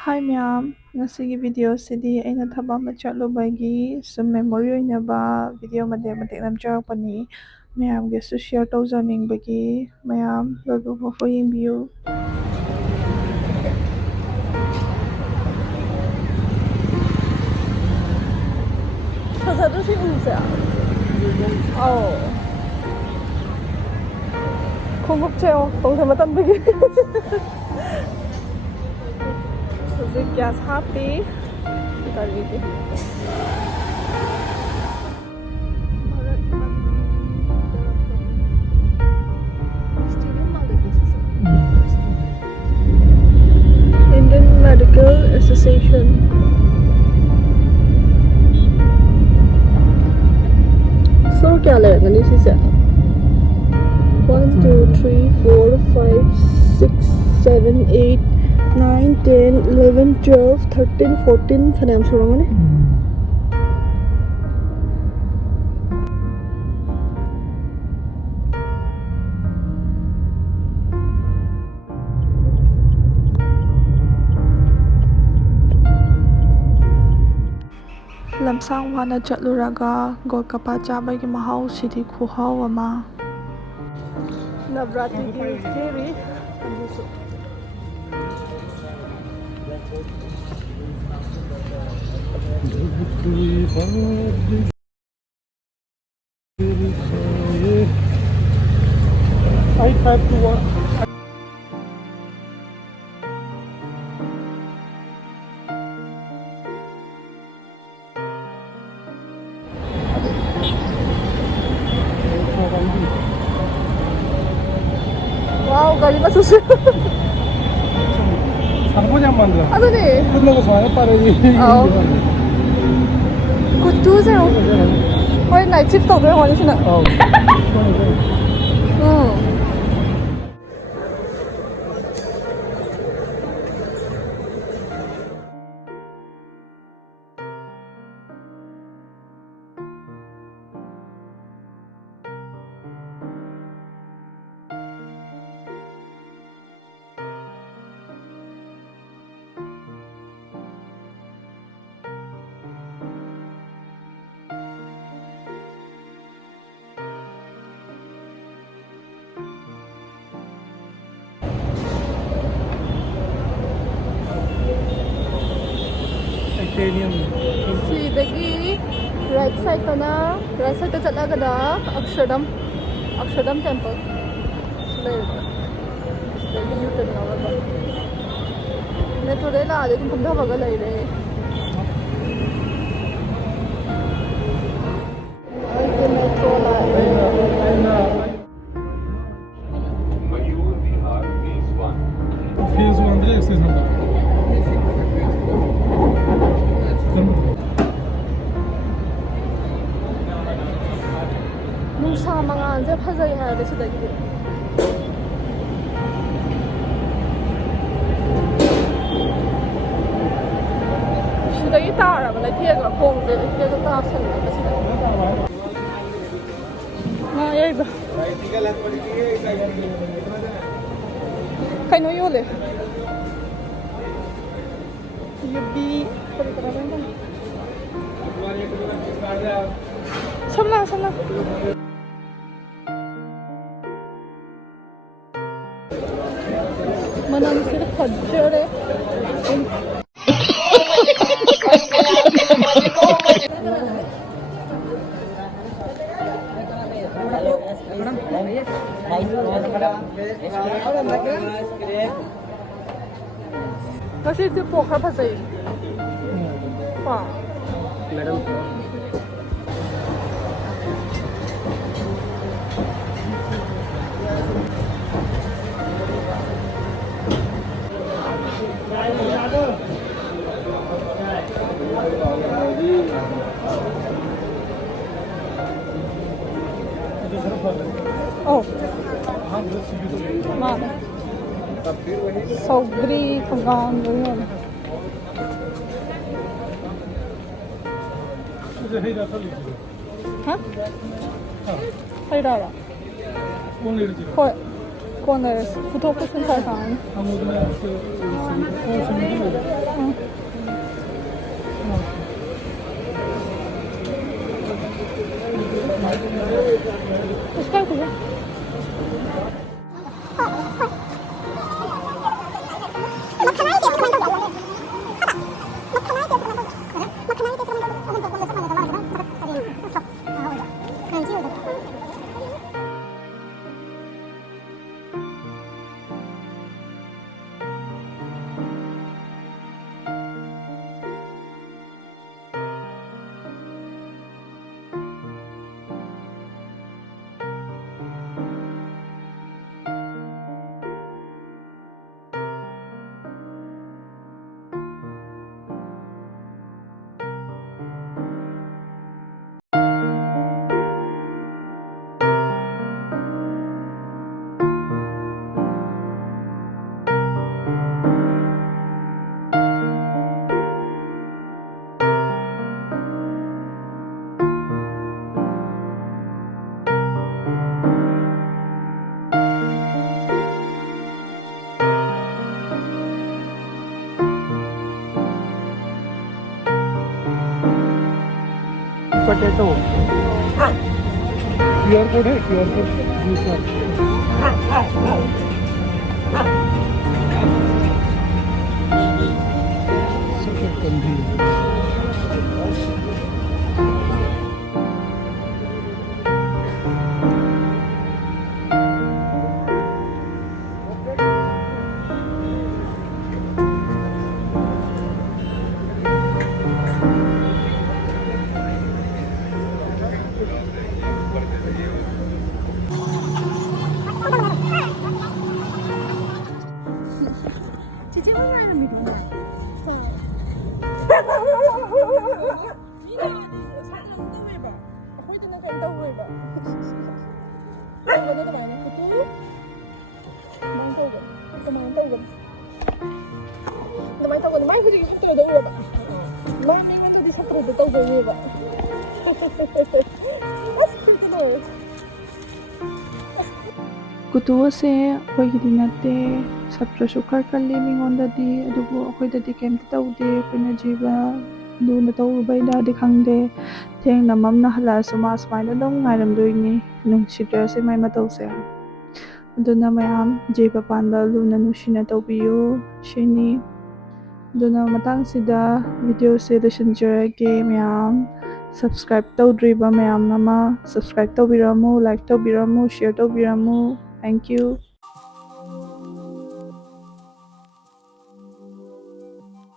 Hi ma'am, ngasiꯒꯤ ꯚꯤꯗꯤꯑꯣꯁꯤꯗꯤ ꯑꯩꯅ ꯊꯕꯛ ꯑꯃ ꯆꯠꯂꯨꯕꯒꯤ ꯁꯨꯝ ꯃꯦꯃꯣꯔꯤ ꯑꯣꯏꯅꯕ ꯚꯤꯗꯤꯑꯣ ꯃꯇꯦꯛ ꯃꯇꯦꯛ ꯅꯝꯖꯔꯛꯄꯅꯤ. ꯃꯌꯥꯝꯒꯤꯁꯨ ꯁꯤꯌꯔ ꯇꯧꯖꯅꯤꯡꯕꯒꯤ ꯃꯌꯥꯝ ꯂꯣꯏꯕꯐꯥꯎ ꯌꯦꯡꯕꯤꯌꯨ. ꯐꯖꯗ꯭ꯔꯣ ꯁꯤ ꯎꯁꯦ? ꯑꯧ. ꯈꯣꯡꯎꯞꯁꯦ ꯇꯧꯁꯦ ꯃꯇꯝꯗꯒꯤ. ꯍꯧꯖꯤꯛ ꯒ꯭ꯌꯥꯁ ꯍꯥꯞꯄꯤ. ꯒꯥꯔꯤꯒꯤ. Indian Medical Association. So क्या लगेगा इसे? 1 2 3 4 5 6 7 8 9 10 11 12 13 14 फनाम सुरंगने. ꯂꯝꯁꯥꯡ ꯋꯥꯅ ꯆꯠꯂꯨꯔꯒ ꯒꯣꯜꯒꯞꯄꯥ ꯆꯥꯕꯒꯤ ꯃꯍꯥꯎꯁꯤꯗꯤ ꯈꯨꯍꯥꯎ ꯑꯃ. ꯅꯕ꯭ꯔꯥꯇꯤꯒꯤ ꯀꯦꯔꯤ ꯑꯗꯨꯁꯨ. I have to work. Wow, galing masusunod. Sarap niya mandra. Ano ni? Ano ko sa para Oo. Kutu sa'yo. Hoy, night shift to. Pero wala siya na. Oh. Sidagi right side na right side ta chatlaga da Akshardham temple layba sidagi U-turn lawaba metro de la ade tum kumda baga layre ai ke metro la Phase 1 de exercise number. nungsa mga anse phajai ha sidagi sidagi tara ba lai thega khong de thega ta san ba sidagi na yai ba kaino yole yubi pari kara ba samla manam sir khajjare kasi ito po kapasay pa madam oh ma saugri kanggang yun ha hay ra ra Only Koi 오늘 부터 순찰 당. Пускай куда. Potato QR code है QR code दूसरा सफेद कंदी Namanya hujan itu ada udah. Mana yang tadi satu udah tahu gue ba. Asal itu. Koothu ꯑꯁꯦ ꯑꯩꯈꯣꯏꯒꯤꯗꯤ ꯅꯠꯇꯦ ꯁꯥꯇ꯭ꯔꯁꯨ ꯈꯔ ꯀꯜꯂꯤ ꯃꯤꯉꯣꯟꯗꯗꯤ ꯑꯗꯨꯕꯨ ꯑꯩꯈꯣꯏꯗꯗꯤ ꯀꯩꯝꯇ ꯇꯧꯗꯦ ꯑꯩꯈꯣꯏꯅ ꯖꯤꯕ ꯂꯨꯅ ꯇꯧꯔꯨꯕꯩꯗꯗꯤ ꯈꯪꯗꯦ ꯊꯦꯡꯅ ꯃꯝꯅ ꯍꯜꯂꯛꯑꯁꯨ ꯃꯥ ꯁꯨꯃꯥꯏꯅ ꯑꯗꯨꯝ ꯉꯥꯏꯔꯝꯗꯣꯏꯅꯤ ꯅꯨꯡꯁꯤꯗ꯭ꯔꯁꯦ ꯃꯥꯏ ꯃꯇꯧꯁꯦ ꯑꯗꯨꯅ ꯃꯌꯥꯝ ꯖꯤꯕ ꯄꯥꯟꯕ ꯂꯨꯅ ꯅꯨꯡꯁꯤꯅ ꯇꯧꯕꯤꯌꯨ ꯁꯤꯅꯤ ꯑꯗꯨꯅ ꯃꯇꯥꯡꯁꯤꯗ ꯚꯤꯗꯤꯑꯣꯁꯦ ꯂꯣꯏꯁꯤꯟꯖꯔꯒꯦ ꯃꯌꯥꯝ ꯁꯕꯁꯀ꯭ꯔꯥꯏꯕ ꯇꯧꯗ꯭ꯔꯤꯕ ꯃꯌꯥꯝ ꯑꯃ ꯁꯕꯁꯀ꯭ꯔꯥꯏꯕ ꯇꯧꯕꯤꯔꯝꯃꯨ ꯂꯥꯏꯛ ꯇꯧꯕꯤꯔꯝꯃꯨ ꯁꯤꯌꯔ ꯇꯧꯕꯤꯔꯝꯃꯨ Thank you.